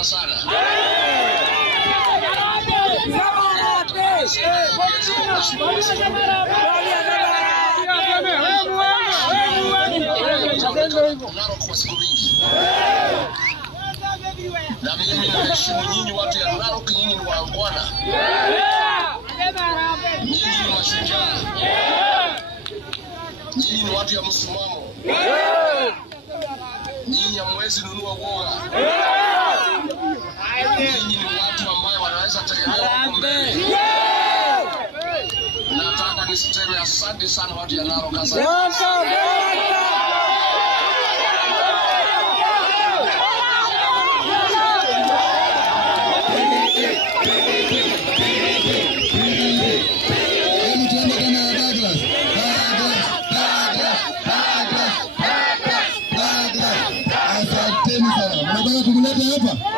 nawapenda sana. Narok kwa siku mingi. Na mimi naheshimu nyinyi watu ya Narok, nyinyi ni waangwana. Nyinyi ni mashujaa. Nyinyi ni watu ya msimamo. Nyinyi hamwezi nunua uoga. Nyinyi ni watu ambao wanaweza tegemea huko mbele. Nataka niseme asante sana watu ya Narok. Asante sana. Mnataka kumleta hapa?